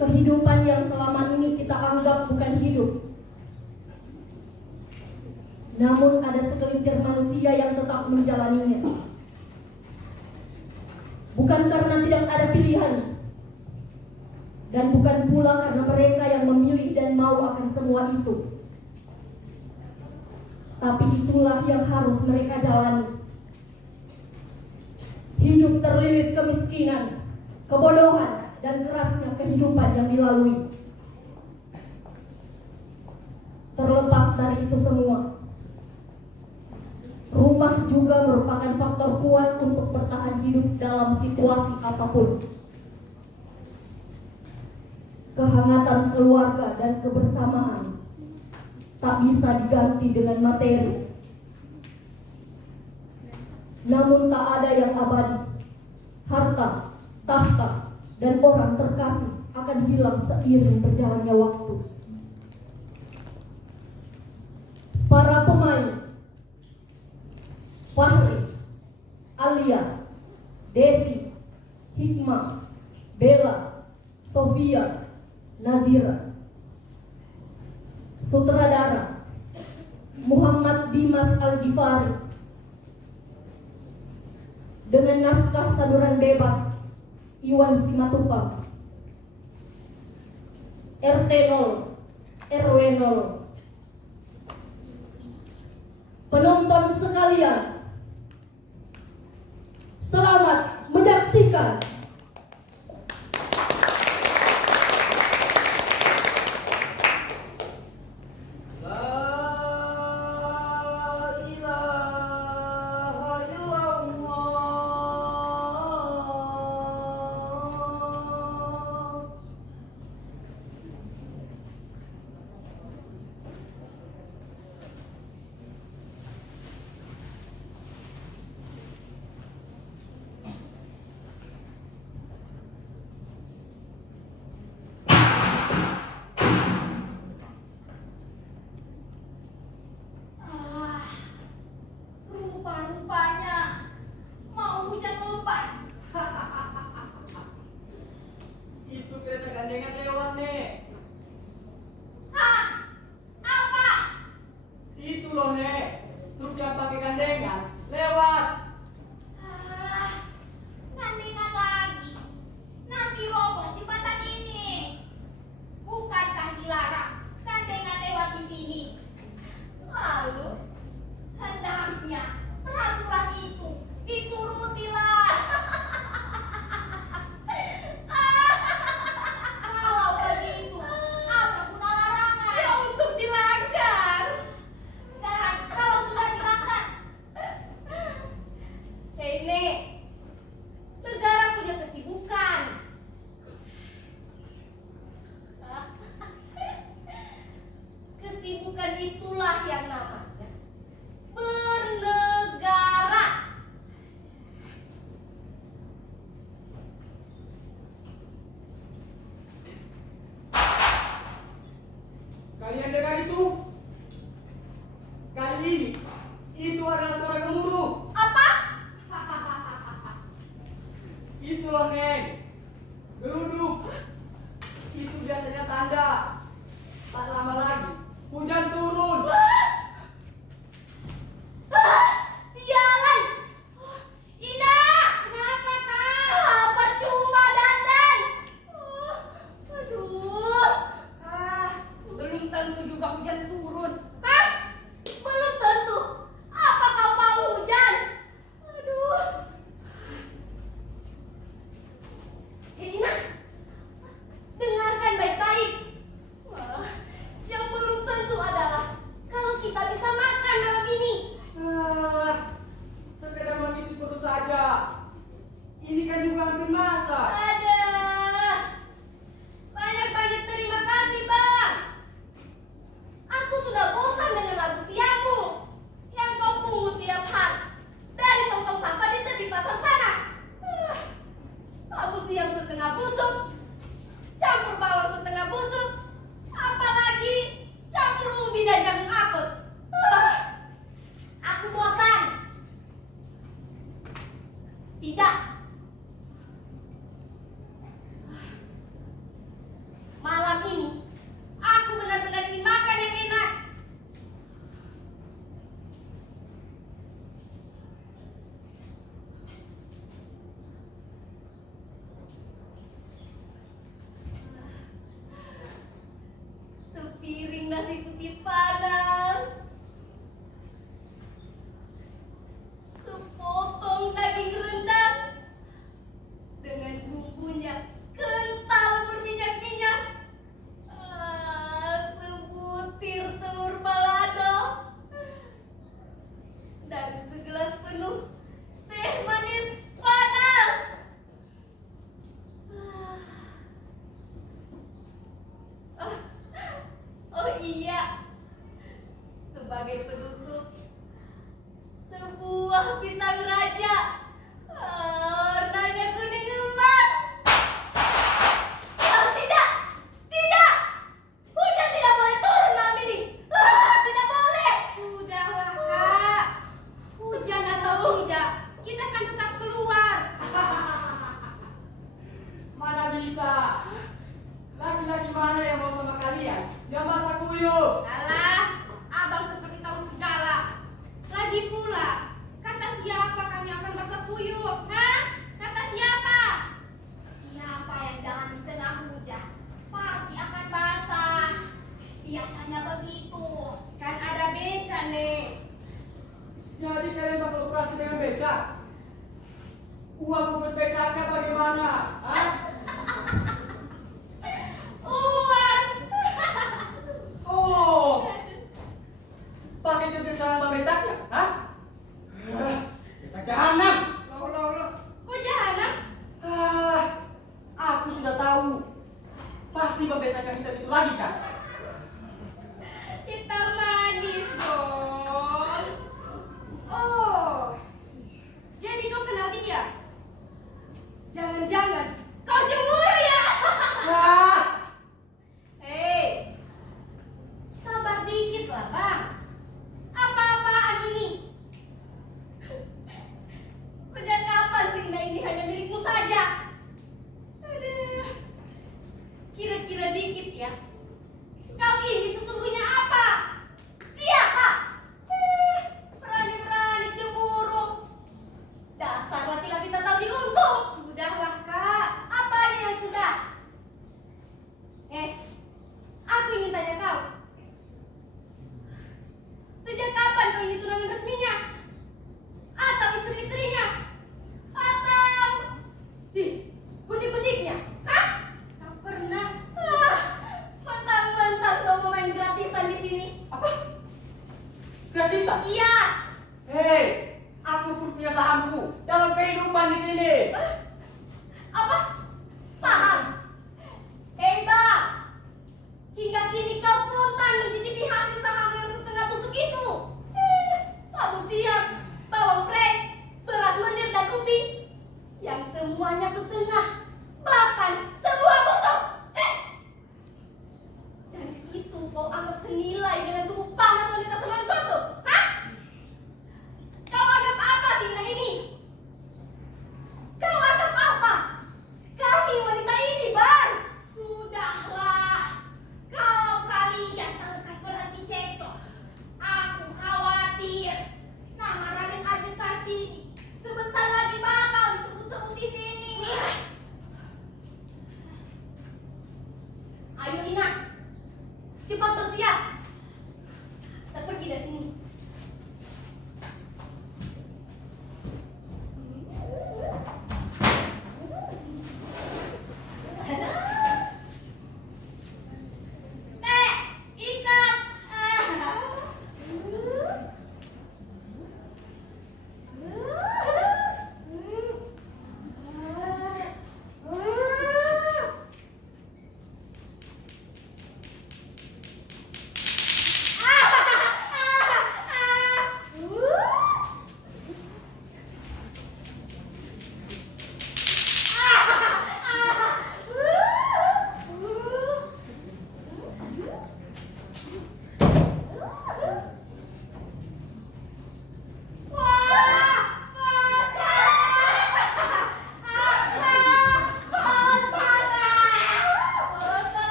Kehidupan yang selama ini kita anggap bukan hidup. Namun ada segelintir manusia yang tetap menjalaninya. Bukan karena tidak ada pilihan, dan bukan pula karena mereka yang memilih dan mau akan semua itu. Tapi itulah yang harus mereka jalani. Hidup terlilit kemiskinan, kebodohan, dan kerasnya kehidupan yang dilalui. Terlepas dari itu semua, rumah juga merupakan faktor kuat untuk bertahan hidup dalam situasi apapun. Kehangatan keluarga dan kebersamaan tak bisa diganti dengan materi. Namun tak ada yang abadi. Harta, tahta, dan orang terkasih akan hilang seiring berjalannya waktu. Para pemain, Fahri, Alia, Desi, Hikmah, Bella, Sofia, Nazira. Sutradara, Muhammad Dimas Al-Ghifari. Dengan naskah Saduran Bebas, Iwan Simatupang. RT 0, RW 0. Penonton sekalian, selamat menyaksikan. Itulah yang namanya bernegara. Kalian dengar itu? Kali ini itu adalah suara gemuruh. Apa? Itu loh, Neng. Geruduk. Itu biasanya tanda tak lama lagi hujan turun. Sialan! Ina! Kenapa, Kak? Percuma dandan. Aduh. Belum tentu juga hujan turun. Hah? Belum tentu. Apa kau mau hujan? Aduh. Ina, nasi putih panas, sepotong daging rendang dengan bumbunya kental berminyak-minyak, sebutir telur balado, dan segelas penuh teh manis panas. Oh iya, sebagai penutup, sebuah pisang raja, warnanya kuning emas. Tidak, tidak, hujan tidak boleh turun malam ini. Tidak boleh. Sudahlah, Kak. Hujan atau tidak, kita kan tetap keluar. Mana bisa? Laki-laki mana yang mau sama kalian? Yang masak kuyup. Alah, abang seperti tahu segala. Lagi pula, kata siapa kami akan masak kuyup? Hah? Kata siapa? Siapa yang jalan di tengah hujan pasti akan basah. Biasanya begitu. Kan ada beca, Nek. Jadi kalian bakal operasi dengan becak? Uang bungkus becaknya bagaimana? Hah? Uang. Oh, pakai jubir sama becaknya? Hah? Becak jahanam. Loh. Kok jahanam? Aku sudah tahu. Pasti pembecaknya kita itu lagi kan? Hitam manis dong. Oh, Jadi kau kenal dia? Jangan-jangan kau cemburu ya? Wah, hei, sabar dikit lah bang. Apa-apaan ini? Sejak kapan Sinda ini hanya milikmu saja? Aduh, kira-kira dikit ya. Kau ini sesungguhnya apa? Siapa? Berani-berani cemburu. Dasar laki-laki tak tahu diuntung. Sudahlah, Kak. Apanya yang sudah? Aku ingin tanya kau. Sejak kapan kau ini tunangan resminya? Atau istri-istrinya? Atau budik-budiknya? Hah? Tak pernah. Mentang-mentang kau mau main gratisan di sini. apa? Gratisan? Iya. Hei, aku pun punya sahamku dalam kehidupan di sini. Apa? Saham. Hei bang, hingga kini kau kontan mencicipi hasil saham yang setengah tusuk itu. Labu siam, bawang prei, beras menir dan ubi, yang semuanya setengah, bahkan sebuah busuk. Dan itu kau anggap senilai dengan tubuh panas wanita semalam suatu? Hah? Kau anggap apa Sinda ini? Kau anggap apa? Kami wanita ini, Bang. Sudahlah. Kalau kalian terlekas berhenti cecok, aku khawatir nama Raden Ajeng Kartini sebentar lagi bakal disebut-sebut di sini.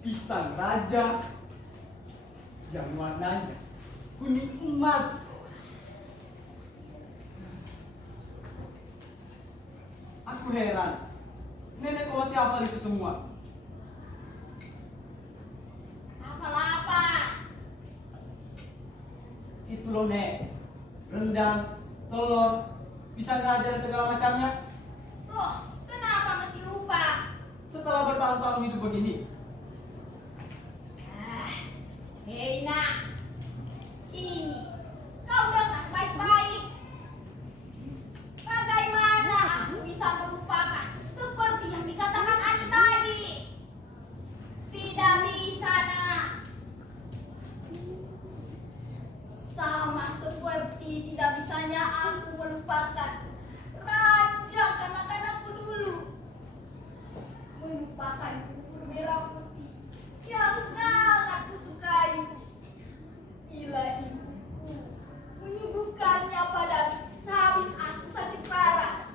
pisang raja yang warnanya kuning emas. Aku heran, nenek kau masih hafal itu semua. Hafal apa? Itu loh nek, rendang, telur, pisang raja dan segala macamnya. Loh, kenapa mesti lupa? Setelah bertahun-tahun hidup begini, Hei nak, ini kau dengar baik-baik. Bagaimana aku bisa melupakan seperti yang dikatakan Ani tadi? Tidak bisa nak. Sama seperti tidak bisanya aku melupakan raja kanak-kanakku dulu. Melupakan bubur merah putih yang sangat kusukai. Bila ibuku menyuguhkannya padaku sehabis aku sakit parah.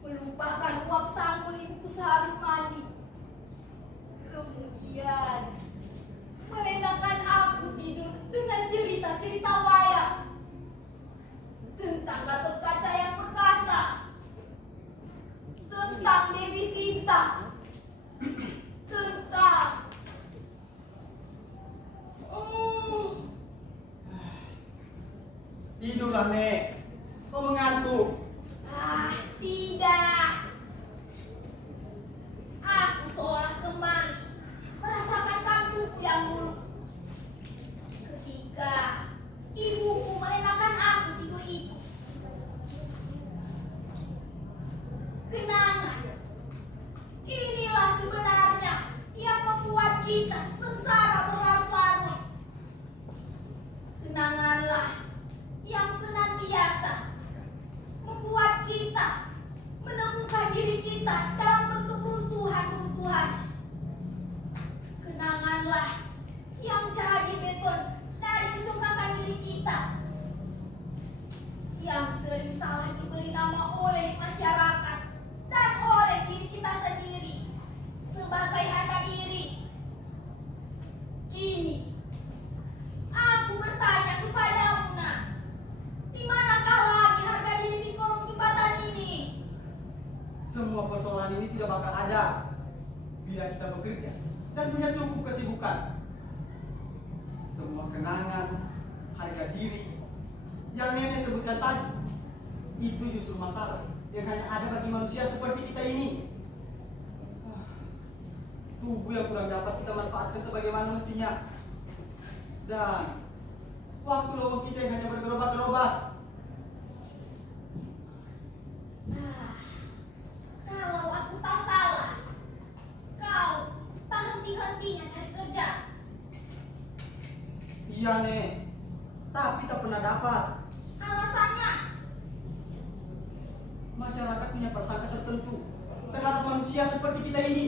Melupakan uap sanggul ibuku sehabis mandi. Kemudian melenakan aku tidur dengan cerita-cerita wayang tentang Gatot Kaca yang perkasa, tentang Dewi Sinta, tentang tidurlah nek, kau mengantuk. tidak. Aku seolah kembali merasakan kantukku yang dulu. Ketika ibuku melenakan aku tidur itu. Kenangan. Inilah sebenarnya yang membuat kita sengsara berlarut-larut. Kenanganlah yang senantiasa membuat kita menemukan diri kita dalam bentuk runtuhan-runtuhan. Kenanganlah yang jadi beton dari kecongkakan diri kita, yang sering salah diberi nama oleh masyarakat dan oleh diri kita sendiri sebagai harga diri. Kini aku bertanya kepadamu nak, di manakah lagi harga diri di kolong jembatan ini? Semua persoalan ini tidak bakal ada bila kita bekerja dan punya cukup kesibukan. Semua kenangan, harga diri yang nenek sebutkan tadi, itu justru masalah yang hanya ada bagi manusia seperti kita ini. Tubuh yang kurang dapat kita manfaatkan sebagaimana mestinya, dan waktu lowong kita yang hanya bergerobak-gerobak. Kalau aku tak salah, kau tak henti-hentinya cari kerja. Iya nek, tapi tak pernah dapat. Alasannya? Masyarakat punya prasangka tertentu terhadap manusia seperti kita ini.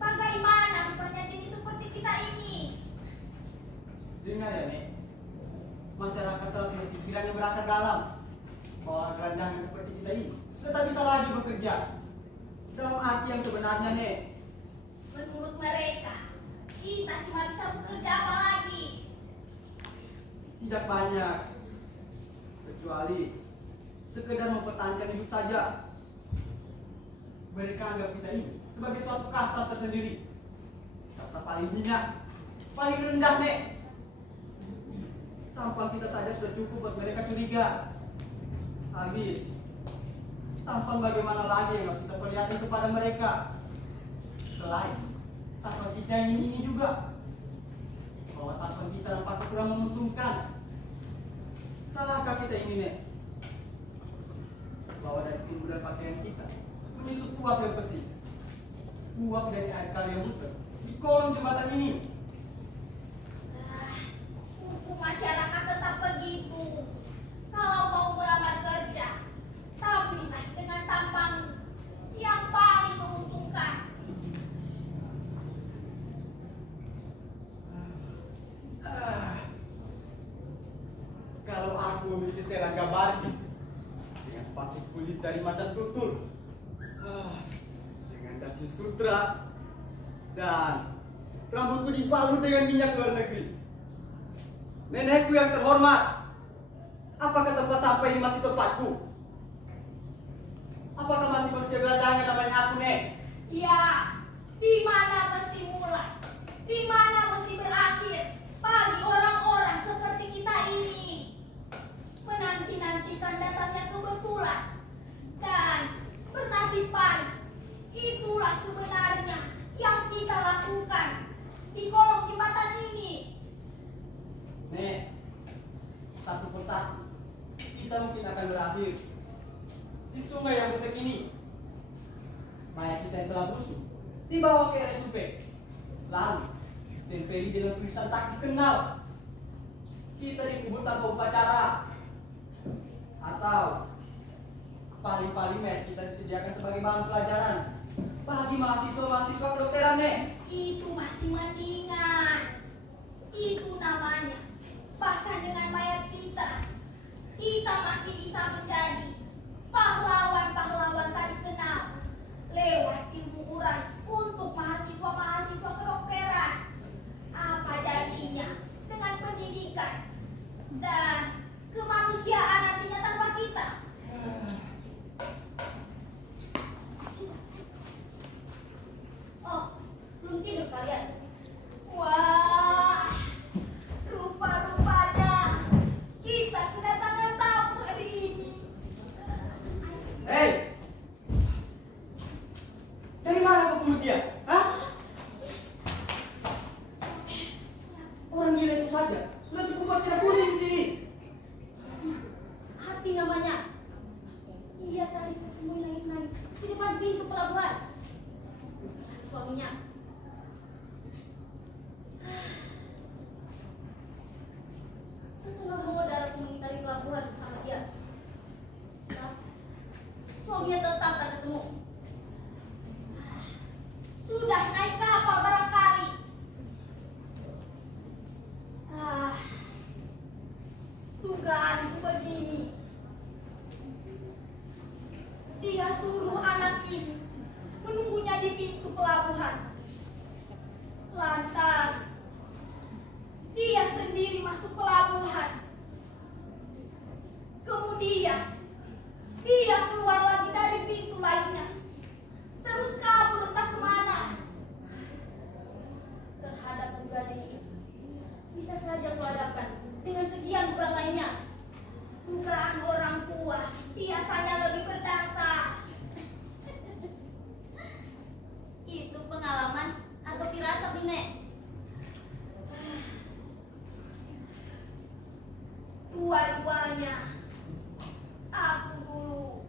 Bagaimana rupanya jenis seperti kita ini? Dengar ya nek, masyarakat telah punya pikiran yang berakar dalam bahwa gerandangan seperti kita ini sudah tak bisa lagi bekerja. Dalam arti yang sebenarnya nek, Menurut mereka, kita cuma bisa bekerja apa lagi? tidak banyak, kecuali sekedar mempertahankan hidup saja. Mereka anggap kita ini sebagai suatu kasta tersendiri, kasta paling hina, paling rendah nek. Tampang kita saja sudah cukup buat mereka curiga. Habis, tampang bagaimana lagi yang harus kita perlihatkan kepada mereka? Selain tampang kita yang ini juga, bahwa tampang kita nampaknya kurang menguntungkan. Salahkah kita ini nek? Bahwa dari timbulan pakaian kita menyusut uap yang bersih, uap dari air kali yang muter di kolong jembatan ini. Hukum masyarakat tetap begitu. Kalau mau melamar kerja, tampillah dengan tampang yang paling menguntungkan. Kalau aku memiliki serangga Barbie dengan sepatu kulit dari macan tutul, dengan dasi sutra Dan rambutku dibalut dengan minyak luar negeri. Nenekku yang terhormat, apakah tempat sampah ini masih tempatku? Apakah masih manusia gelandangan namanya aku, Nek? Ya, di mana mesti mulai? Di mana mesti berakhir? Bagi orang-orang seperti kita ini, menanti-nantikan datangnya kebetulan dan bernasiban. Itulah sebenarnya yang kita lakukan di kolong jembatan ini. Nek, satu persatu kita mungkin akan berakhir di sungai yang butek ini. Mayat kita yang telah busuk dibawa ke RSUP, lalu ditempeli dengan tulisan tak dikenal. Kita dikubur tanpa upacara, atau paling-paling mayat kita disediakan sebagai bahan pelajaran bagi mahasiswa-mahasiswa kedokteran, Nek. Itu masih mendingan. Itu namanya. Bahkan dengan mayat kita, kita masih bisa menjadi pahlawan-pahlawan tak dikenal lewat ilmu uran untuk mahasiswa-mahasiswa kedokteran. Apa jadinya dengan pendidikan dan kemanusiaan nantinya tanpa kita? Oh, belum tidur kalian? Wah, rupa-rupanya kita kedatangan tamu hari ini. Hei, dari mana kau pungut dia? Hah? Orang gila itu saja sudah cukup buat kita pusing di sini. Hati namanya. Iya tadi ketemu nangis-nangis di depan pintu pelabuhan. Suaminya. Setelah modal aku mengitari pelabuhan bersama dia, nah, suaminya tetap tak ketemu. Sudah naik kapal barangkali. Dugaanku begini. Dia suruh anak ini menunggunya di pintu pelabuhan. Lantas, dia sendiri masuk pelabuhan. Kemudian, dia keluar lagi dari pintu lainnya. Terus kabur entah kemana. Terhadap dugaan ini, bisa saja kuhadapkan dengan sekian bulan lainnya. Dugaan orang tua biasanya lebih berdasar. Itu pengalaman atau firasat nih, Nek? Dua-duanya. Aku dulu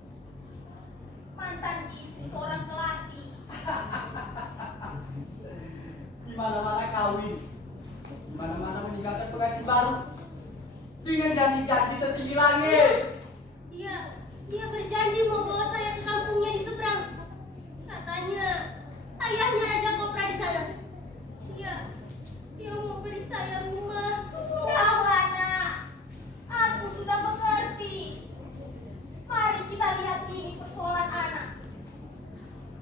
mantan istri seorang kelasi. Di mana-mana kawin, di mana-mana meninggalkan pengantin baru dengan janji-janji setinggi langit. Dia berjanji mau bawa saya ke kampungnya di seberang. Katanya ayahnya aja kopra di sana. Dia mau beri saya rumah. Sudah, Wana. Aku sudah mengerti. Mari kita lihat ini persoalan anak.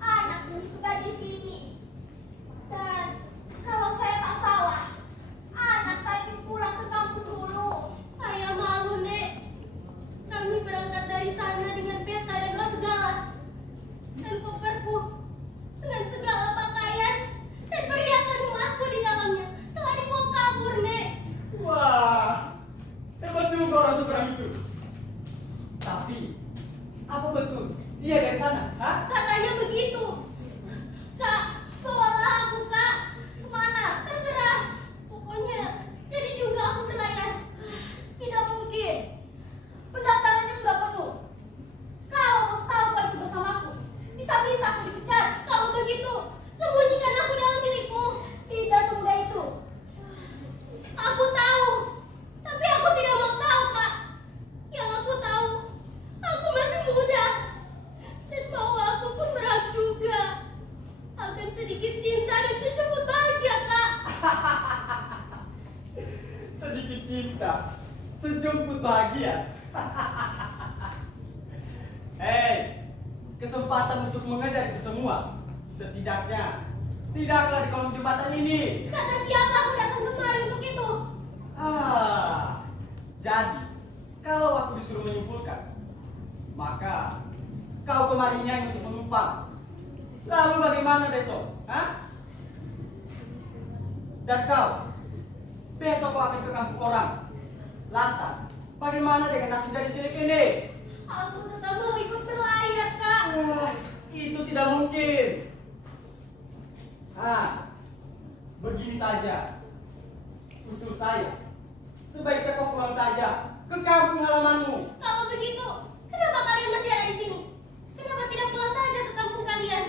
Anak ini sudah di sini. Dan kalau saya tak salah, anak tadi pulang ke kampung dulu. Saya malu, Nek. Kami berangkat dari sana dengan pesta dan gelas segala. Dan koperku dengan segala pakaian dan perhiasan emasku di dalamnya telah dibawa kabur, Nek. Wah, hebat juga orang seberang itu. Tapi, apa betul dia dari sana? Hah? Katanya begitu. Kak, bawalah aku, Kak. Kemana? Terserah. Pokoknya, jadi juga aku nelayan. Tidak mungkin. Pendaftarannya sudah penuh. Kalau bos tahu kau itu bersamaku, bisa-bisa aku dipecat. Kalau begitu, sembunyikan aku dalam milikmu. Tidak semudah itu. Aku tahu, tapi aku tidak mau tahu, Kak. Yang aku tahu, aku masih muda. Dan bahwa aku pun berat juga. Akan sedikit cinta dan sejumput bahagia, Kak. Sedikit cinta, sejumput bahagia. Hei, kesempatan untuk mengejar itu semua setidaknya Tidaklah di kolong jembatan ini. Kata siapa aku datang kemari untuk itu? Jadi kalau aku disuruh menyimpulkan, maka kau kemarinya untuk menumpang. Lalu bagaimana besok? Dan kau, besok kau akan ke kampung orang. Lantas, bagaimana dengan nasib dari cilik ini? Aku tetap mau ikut berlayar, Kak. Itu tidak mungkin. Begini saja. Usul saya, sebaiknya kau pulang saja ke kampung halamanmu. Kalau begitu, kenapa kalian masih ada di sini? Kenapa tidak pulang saja ke kampung kalian?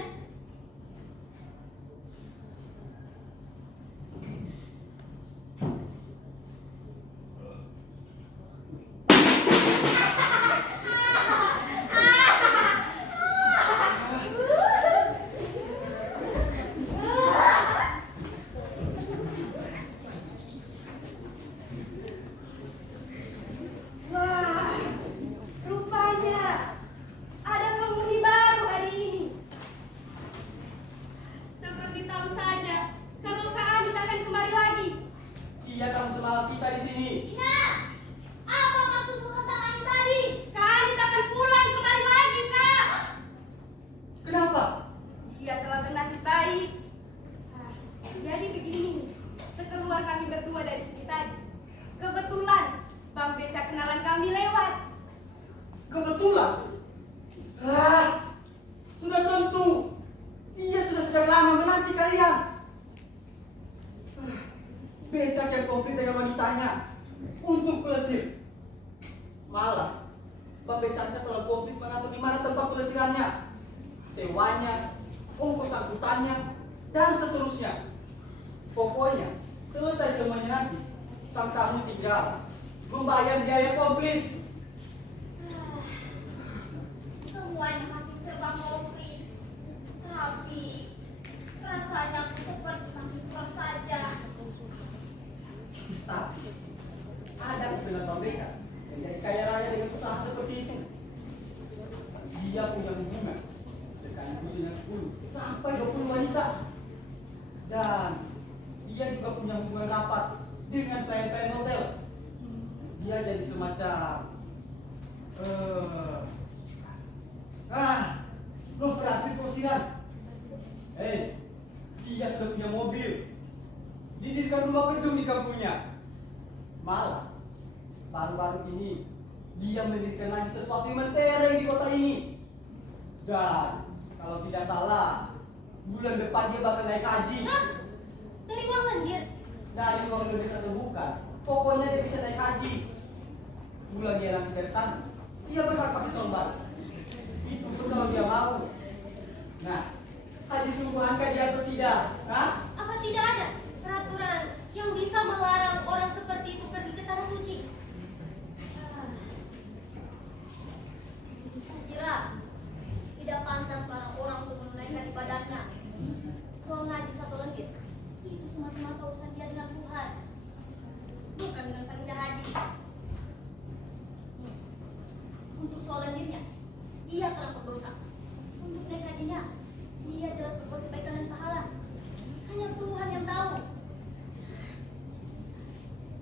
Wah, rupanya ada penghuni baru hari ini. Seperti tahu saja kalau Kak Anit akan kembali lagi. Iya, kamu semalam kita di sini. Ina, apa maksudmu tentang Ani tadi? Kak Anit akan pulang kembali lagi, Kak. Kenapa? Dia telah bernasib baik. Jadi begini, sekeluar kami berdua dari sini tadi. Kebetulan Bang Beca kenalan kami lewat. Kebetulan. Sudah tentu. Dia sudah sejak lama menanti kalian. Becak yang komplit dengan wanitanya untuk pelesir. Malah, Bang Becaknya telah komplit mengatur di mana tempat pelesirannya, sewanya, ongkos angkutannya, dan seterusnya. Pokoknya, selesai semuanya nanti, sang tamu tinggal membayar biaya komplit. Semuanya makin serba komplit. Tapi rasanya seperti makin kurang saja. Tapi ada kebenaran Bang Becak yang jadi kaya raya dengan usaha seperti itu. Dia punya hubungan sekaligus dengan 10 sampai 20 wanita. Dan dia juga punya hubungan rapat dengan pelayan-pelayan hotel. Dia jadi semacam Noveratsi Posiran. Dia sudah punya mobil, didirikan rumah gedung di kampungnya. Malah baru-baru ini dia mendirikan lagi sesuatu yang mentereng di kota ini. Dan kalau tidak salah, bulan depan dia bakal naik haji. Dari uang lendir? Dari uang lendir atau bukan, pokoknya dia bisa naik haji. Bulan dia nanti dari sana, dia berhak pakai sombal. Itu pun kalau dia mau. Nah, haji sungguhan kan dia atau tidak? Apa tidak ada peraturan yang bisa melarang orang seperti itu pergi ke tanah suci? Kira tidak pantas para orang untuk menunaikan ibadahnya. Soal ngaji satu lendir itu semata-mata urusan dia dengan Tuhan, bukan dengan panitia haji. Untuk soal lendirnya, dia telah berdosa. Untuk naik hajinya, dia jelas berbuat kebaikan dan pahala. Hanya Tuhan yang tahu.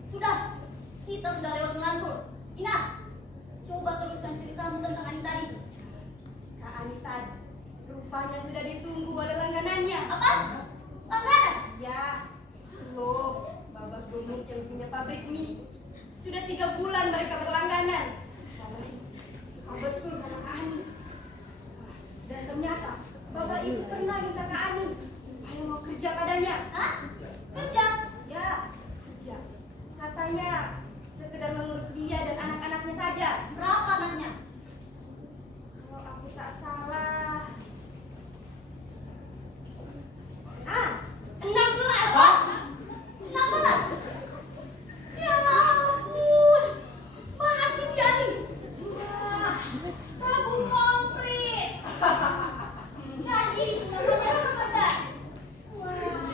Sudah, kita sudah lewat melantur. Ina, coba teruskan ceritamu tentang Ani tadi. Kak Anit tadi rupanya sudah ditunggu oleh langganannya. Apa? Langganan? Ya, loh, babak gemuk yang punya pabrik mie. Sudah 3 bulan mereka berlangganan. Suka betul kata Kak Anit. Dan ternyata bapak itu pernah minta Kak Anit supaya mau kerja padanya. Hah? Kerja? Ya, kerja. Katanya sekedar mengurus dia dan anak-anaknya saja. Berapa anaknya? Kalau aku tak salah, 16. Hah? 16? Ya ampun, masih si Ani. Wah, tabung komplit. Tadi namanya sekedar. Wah,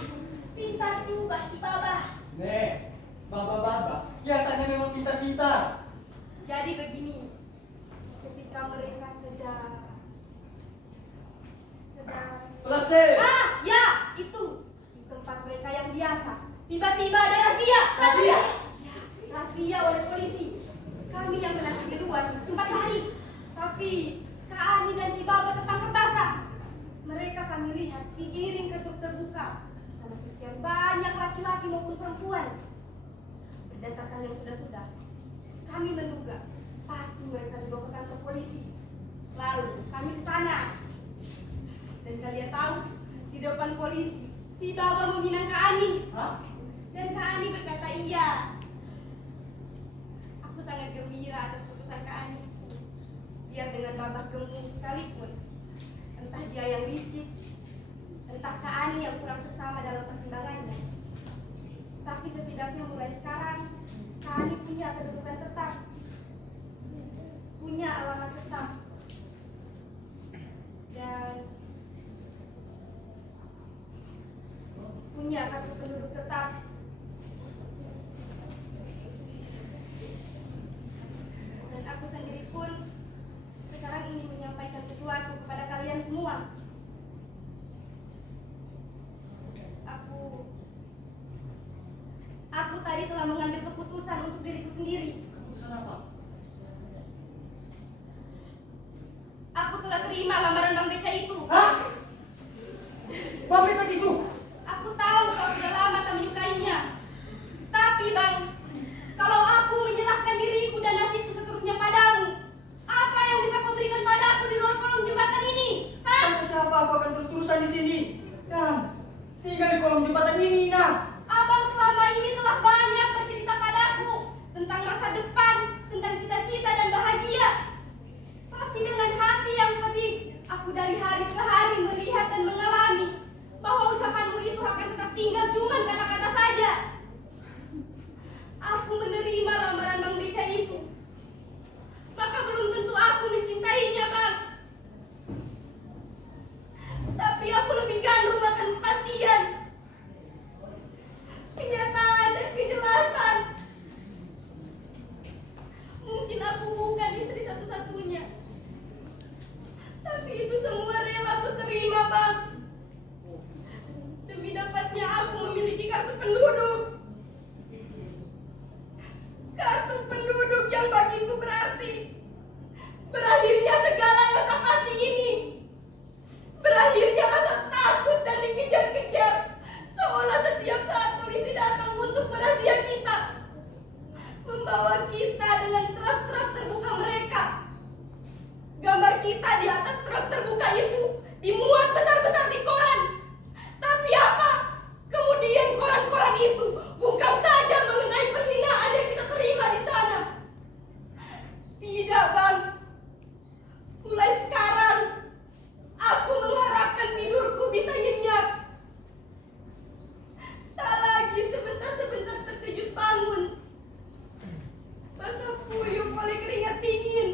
perempuan sempat lari, tapi Kak Ani dan si Baba tetap terbasah. Mereka kami lihat digiring ke truk terbuka sama sekian banyak laki-laki maupun perempuan. Berdasarkan yang sudah-sudah, kami menduga pasti mereka dibawa ke kantor polisi. Lalu kami ke sana. Dan kalian tahu, di depan polisi, si Baba meminang Kak Ani. Hah? Dan Kak Ani berkata iya. Aku sangat gembira atas keputusan Kak Ani. Biar dengan babak gemuk sekalipun, entah dia yang licik, entah Kak Ani yang kurang seksama dalam pertimbangannya. Tapi setidaknya mulai sekarang, Kak Ani punya kedudukan tetap, punya alamat tetap, dan punya kartu penduduk tetap. Dan aku sendiri pun sekarang ingin menyampaikan sesuatu kepada kalian semua. Aku tadi telah mengambil keputusan untuk diriku sendiri. Keputusan apa? Aku telah terima lamaran Bang Beca itu. Hah? Bang Beca gitu? Aku tahu kau sudah lama tak menyukainya. Tapi Bang, kalau aku menyerahkan diriku dan nasibku seterusnya padamu, apa yang bisa kau berikan padaku di luar kolong jembatan ini? Hah? Kata siapa aku akan terus-terusan di sini? Dan tinggal di kolong jembatan ini, nah. Abang selama ini telah banyak bercerita padaku tentang masa depan, tentang cita-cita dan bahagia. Tapi dengan hati yang pedih, aku dari hari ke hari melihat dan mengalami bahwa ucapanmu itu akan tetap tinggal cuma kata-kata saja. Aku menerima lamaran Bang Beca itu. Maka belum tentu aku mencintainya, Bang. Tapi aku lebih gandrung akan kepastian, kenyataan dan kejelasan. Mungkin aku bukan istri satu-satunya, tapi itu semua rela aku terima, Bang. Demi dapatnya aku memiliki kartu penduduk. Kartu penduduk yang bagiku berarti berakhirnya segala yang tak pasti ini. Berakhirnya rasa takut dan dikejar-kejar, seolah setiap saat polisi datang untuk merazia kita, membawa kita dengan truk-truk terbuka mereka. Gambar kita di atas truk terbuka itu dimuat besar-besar di koran. Tapi apa? Kemudian koran-koran itu bukan saja mengenai penghinaan yang kita terima di sana. Tidak, Bang. Mulai sekarang aku mengharapkan tidurku bisa nyenyak. Tak lagi sebentar-sebentar terkejut bangun, basah kuyup oleh keringat dingin.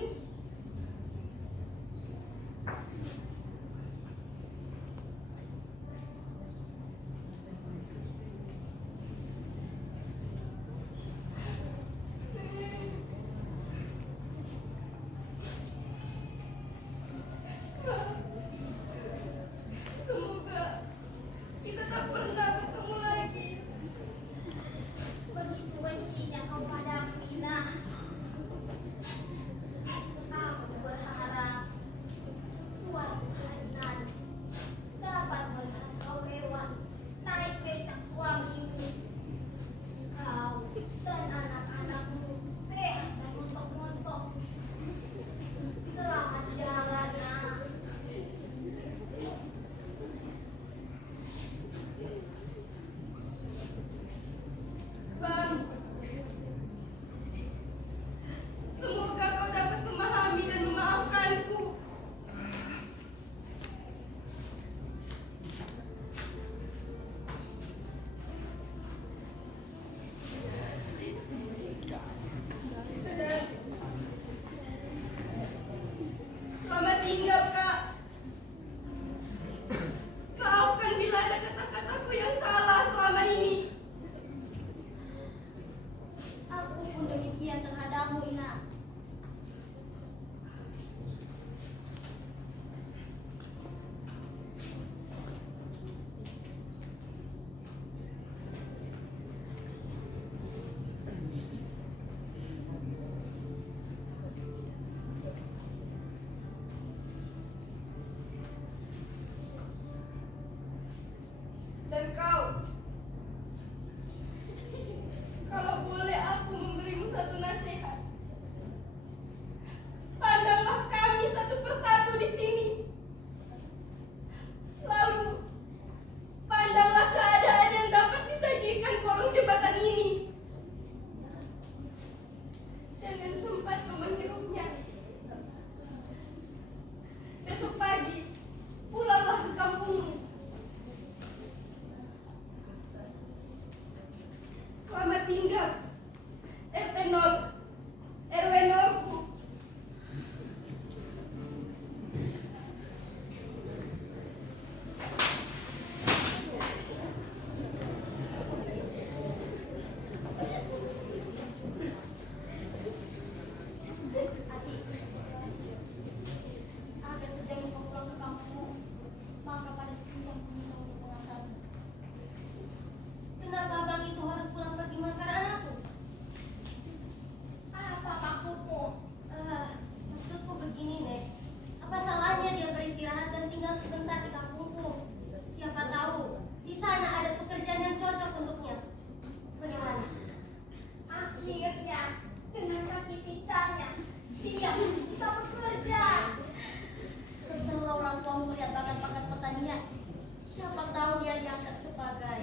Siapa tahu dia diangkat sebagai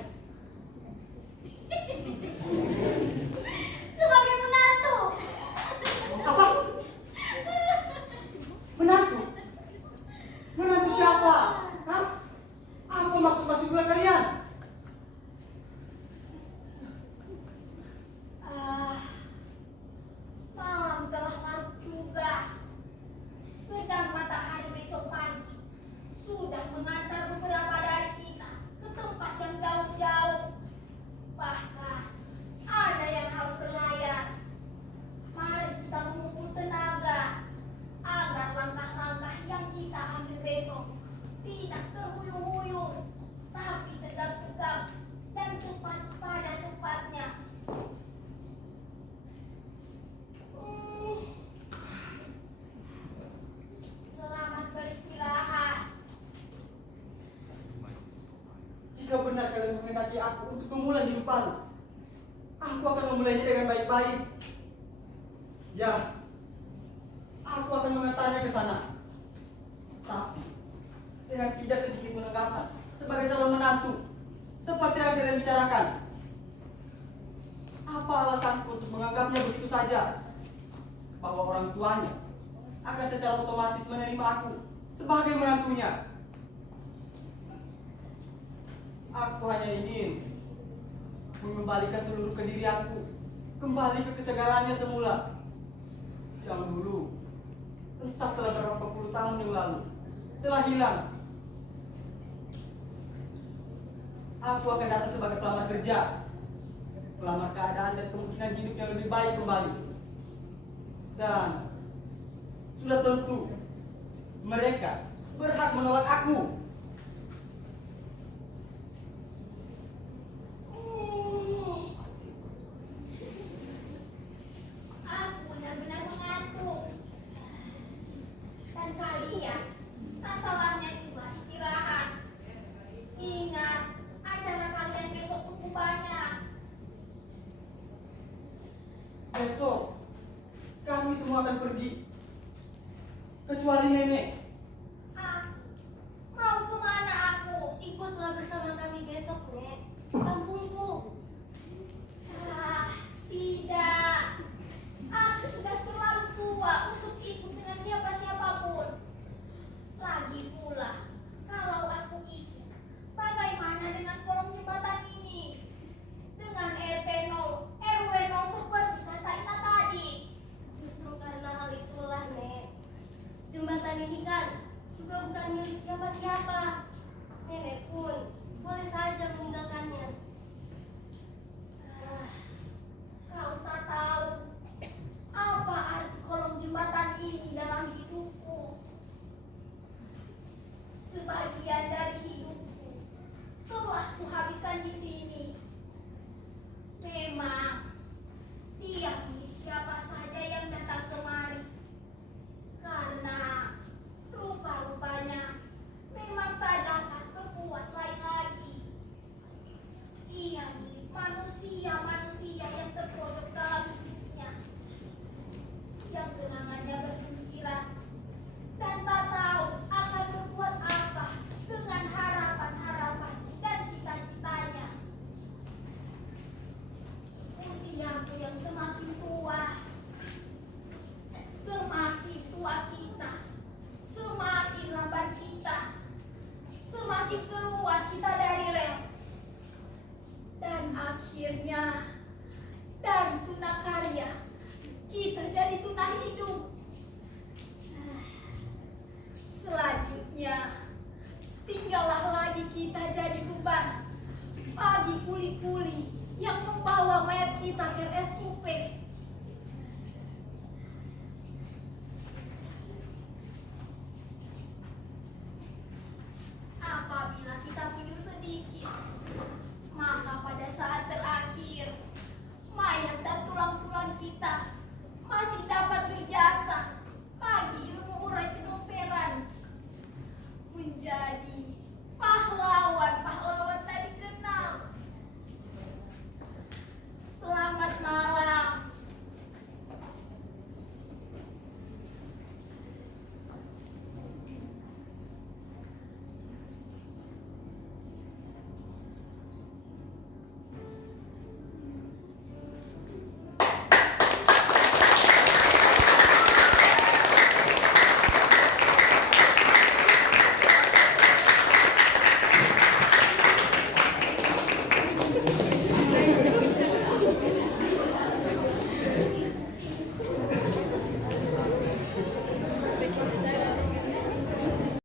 sebagai menantu. Apa? Menantu? Menantu siapa? Hah? Apa maksud pula kalian? Malam telah larut juga. Sedang matahari besok pagi sudah mengantar beberapa dari kita ke tempat yang jauh-jauh. Bahkan ada yang harus berlayar. Mari kita mengumpul tenaga agar langkah-langkah yang kita ambil besok tidak terhuyung-huyung, tapi tegap-tegap dan tepat pada tempatnya. Selamat beristirahat. Jika benar kalian menghendaki aku untuk memulai hidup baru, aku akan memulainya dengan baik-baik. Ya, aku akan mengantarnya ke sana. Tapi dengan tidak sedikit menegakkan sebagai calon menantu, seperti yang kalian bicarakan. Apa alasanku untuk menganggapnya begitu saja? Bahwa orang tuanya akan secara otomatis menerima aku sebagai menantunya. Aku hanya ingin mengembalikan seluruh kedirianku kembali ke kesegarannya semula. Yang dulu, entah telah berapa puluh tahun yang lalu, telah hilang. Aku akan datang sebagai pelamar kerja, pelamar keadaan dan kemungkinan hidup yang lebih baik kembali. Dan sudah tentu mereka berhak menolak aku. Aku benar-benar mengantuk. Dan kalian, tak salahnya juga istirahat. Ingat, acara kalian besok cukup banyak. Besok kami semua akan pergi, kecuali nenek. Mau kemana aku? Ikutlah bersama kami besok, Nek. Kampungku. Tidak. Aku sudah terlalu tua untuk ikut dengan siapa-siapapun. Lagi pula, kalau aku ikut, bagaimana dengan kolong jembatan ini? Dengan RT 0, RW 0 seperti kata Ina tadi. Justru karena hal itulah, Nek. Jembatan ini kan juga bukan milik siapa-siapa. Nenek pun boleh saja meninggalkannya. Kau tak tahu apa arti kolong jembatan ini dalam hidupku. Sebagian dari hidupku telah kuhabiskan di sini. Memang dia milik siapa saja yang datang kemari. Karena rupa-rupanya memang tak dapat berbuat lain lagi. Ia milik manusia-manusia yang terpojok dalam hidupnya, yang kenangannya bergembira dan tak tahu akan berbuat apa dengan harapan-harapan dan cita-citanya. Usiaku yang semakin tua, semakin tua kita, semakin lambat kita, semakin keluar kita dari rel. Dan akhirnya dari tunakarya kita jadi tuna hidup. Selanjutnya tinggallah lagi kita jadi beban bagi kuli-kuli yang membawa mayat kita ke RSJ